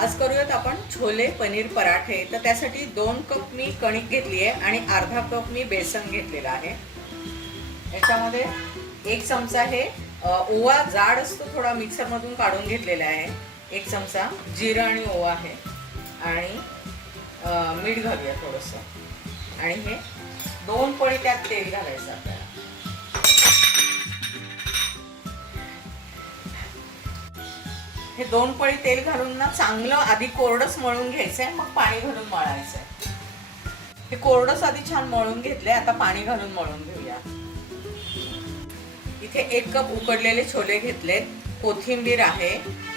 आज करूयात आपण छोले पनीर पराठे. तर त्यासाठी दोन कप मी कणिक घेतली आहे आणि अर्धा कप मी बेसन घेतलेला आहे. याच्यामध्ये एक चमचा हे ओवा जाड असतो थोडा मिक्सरमधून काढून घेतलेला आहे. एक चमचा जिरं आणि ओवा आहे. आणि मीठ घालूया थोडंसं. आणि हे दोन पळी त्यात तेल घालायचं आपल्याला. हे दोन पळी तेल घालून ना चांगलं आधी कोरडंच मळून घ्यायचंय मग पाणी घालून मळायचंय. हे कोरडंच आधी छान मळून घेतलंय आता पाणी घालून मळून घेऊया. इथे एक कप उकडलेले छोले घेतलेत. कोथिंबीर आहे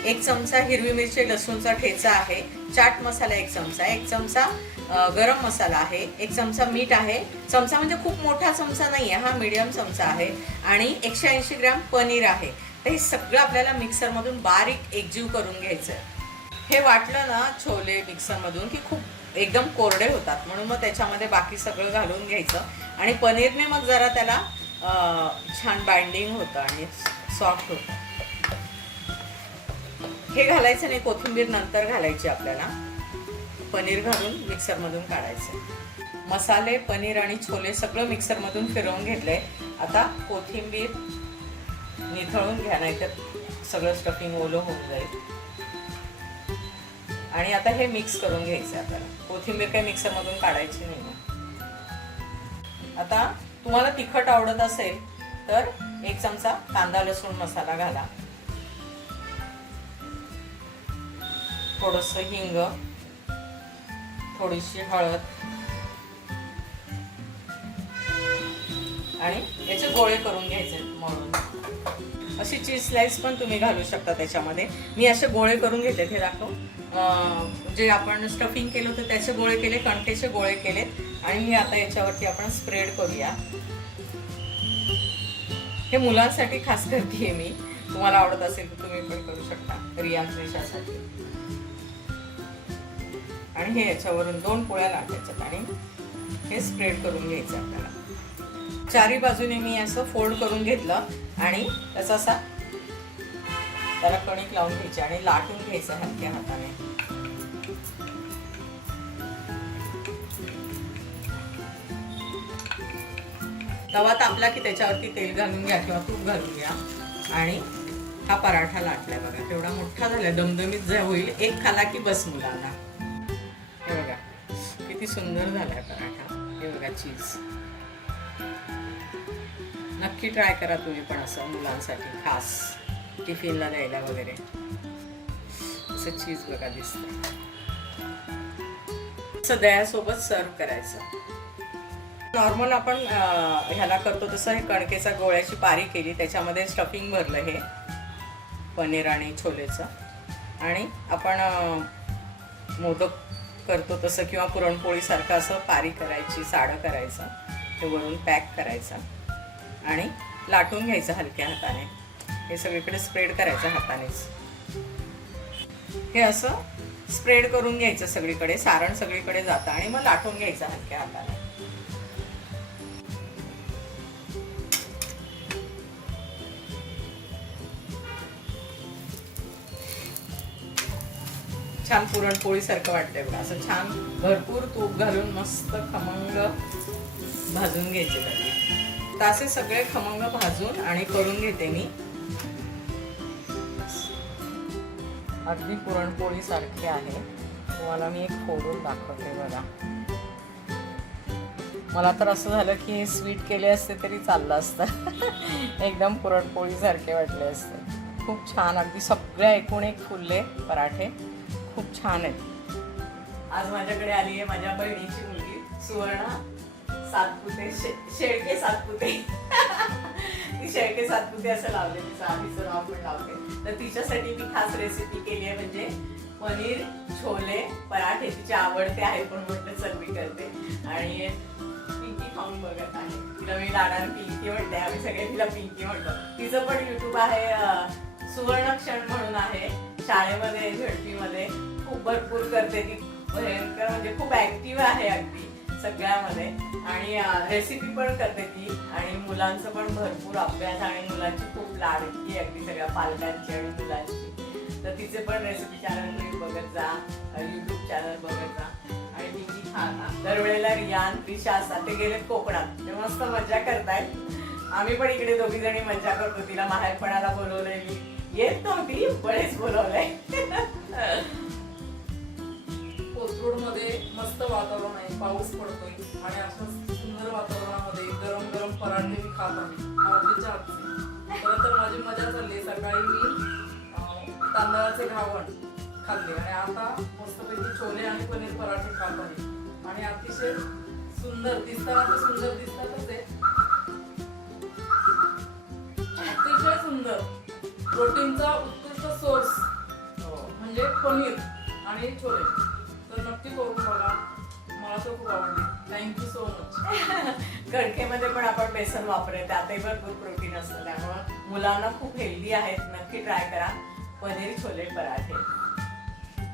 एक चमचा हिरवी मिरची लसूणचा ठेचा आहे चाट मसाला एक चमचा एक चमचा गरम मसाला आहे एक चमचा मीठ आहे. चमचा म्हणजे खूप मोठा चमचा नाही आहे हा मीडियम चमचा आहे. आणि एकशे ऐंशी ग्रॅम पनीर आहे. तर हे सगळं आपल्याला मिक्सरमधून बारीक एकजीव करून घ्यायचं आहे हे वाटलं ना छोले मिक्सरमधून की खूप एकदम कोरडे होतात म्हणून मग त्याच्यामध्ये बाकी सगळं घालून घ्यायचं. आणि पनीरने मग जरा त्याला छान बाइंडिंग होतं आणि सॉफ्ट होतं. हे घालायचं नाही कोथिंबीर नंतर घालायची आपल्याला. पनीर घालून मिक्सरमधून काढायचं. मसाले पनीर आणि छोले सगळं मिक्सरमधून फिरवून घेतलंय. आता कोथिंबीर निथळून घ्या नाही तर सगळं स्टफिंग ओलं होऊन जाईल. आणि आता हे मिक्स करून घ्यायचं आपल्याला. कोथिंबीर काही मिक्सरमधून काढायची नाही आता तुम्हाला तिखट आवडत असेल तर एक चमचा कांदा लसूण मसाला घाला. थोडस हिंग थोडीशी हळद आणि याचे गोळे करून घ्यायचे म्हणून. अशी चीज स्लाइस पण तुम्ही घालू शकता त्याच्यामध्ये. मी असे गोळे करून घेतले हे दाखव. जे आपण स्टफिंग केलं होतं त्याचे गोळे केले कणकेचे गोळे केलेत आणि हे आता याच्यावरती आपण स्प्रेड करूया. हे मुलांसाठी खास करते मी. तुम्हाला आवडत असेल तर तुम्ही पण करू शकता. रियाज त्रिशासाठी आणि हे याच्यावरून दोन पोळ्या लाटायच्यात आणि हे स्प्रेड करून घ्यायचं आपल्याला. चारी बाजूने मी असं फोल्ड करून घेतलं आणि त्याचा असा त्याला कणिक लावून घ्यायची आणि लाटून घ्यायचं हलक्या हाताने. तवा तापला की त्याच्यावरती तेल घालून घ्या किंवा तूप घालून घ्या. आणि हा पराठा लाटलाय बघा. तेवढा मोठा झाला दमदमीत जे होईल एक खाला की बस मुलांना. हे बघा किती सुंदर झालाय पराठा. हे बघा चीज नक्की ट्राय करा तुम्ही पण असं मुलांसाठी खास टिफिनला द्यायला वगैरे. असं चीज बघा दिसत असं दह्यासोबत सर्व करायचं. नॉर्मल आपण ह्याला करतो तसं हे कणकेचा गोळ्याची पारी केली त्याच्यामध्ये स्टफिंग भरलं हे. पनीर आणि छोलेचं. आणि आपण मोदक करतो तसं किंवा पुरणपोळीसारखं असं पारी करायची साडं करायचं. ते वरून पॅक करायचं आणि लाटून घ्यायचं हलक्या हाताने. हे सगळीकडे स्प्रेड करायचं हातानेच. हे असं स्प्रेड करून घ्यायचं सगळीकडे सारण सगळीकडे जातं आणि मग लाटून घ्यायचं हलक्या हाताने. छान पुरणपोळीसारखं वाटतंय बघा. असं छान भरपूर तूप घालून मस्त खमंग भाजून घ्यायचे त्याचे तर सगळे खमंग भाजून आणि करून घेते मी. अगदी पुरणपोळी सारखी आहे. तुम्हाला मी एक फोडून दाखवते बघा. मला तर असं झालं की हे स्वीट केले असते तरी चाललं असतं. एकदम पुरणपोळी सारखे वाटले असते. खूप छान अगदी सगळ्या एकूण एक फुलले पराठे. खूप छान आहेत. आज माझ्याकडे आली आहे माझ्या बहिणीची मुलगी सुवर्णा. सातपुते शे- शेळके सातपुते. ती शेळके सातपुते असं लावले तिचं आधीचं नाव पण लावते. तर तिच्यासाठी मी खास रेसिपी केली आहे म्हणजे पनीर छोले पराठे. तिचे आवडते आहे पण म्हटलं चल मी करते. आणि पिंकी खाऊन बघत आहे. तिला मी लाडान पिंकी म्हणते. आम्ही सगळे तिला पिंकी म्हणतो. तिचं पण युट्यूब आहे सुवर्ण क्षण म्हणून आहे. शाळेमध्ये झडपीमध्ये खूप भरपूर करते ती. भयंकर म्हणजे खूप ऍक्टिव्ह आहे अगदी. सगळ्यामध्ये. आणि रेसिपी पण करते ती. आणि मुलांचं पण भरपूर अभ्यास आणि मुलांची खूप लाड आहे अगदी सगळ्या पालकांची आणि मुलांची. तर तिचे पण रेसिपी चॅनल तुम्ही बघत जा. युट्यूब चॅनल बघत जा. आणि तिची खा दरवेळेला रियान त्रिशा असतात ते गेलेत कोकणात. ते मस्त मजा करतायत. आम्ही पण इकडे दोघी जणी मजा करतो. तिला माहेरपणाला बोलवलेली येत नव्हती बरेच बोलवलंय. मस्त वातावरण आहे पाऊस पडतोय आणि अशा सुंदर वातावरणामध्ये गरम गरम पराठे मी खात आहे. हातचे. खरं तर माझी मजा चालली सकाळी मी तांदळाचे घावण खाल्ले आणि आता मस्तपैकी छोले आणि पनीर पराठे खात आहे. आणि अतिशय सुंदर दिसतात सुंदर दिसतातच आहे. अतिशय सुंदर. प्रोटीनचा उत्कृष्ट सोर्स म्हणजे पनीर आणि छोले. नक्की करून बघा. मला तो खूप आवडली. थँक्यू सो मच कणकेमध्ये पण आपण बेसन वापरते त्यातही भरपूर प्रोटीन असतं. त्यामुळं मुलांना खूप हेल्दी आहेत. नक्की ट्राय करा. पनीर छोले पराठे.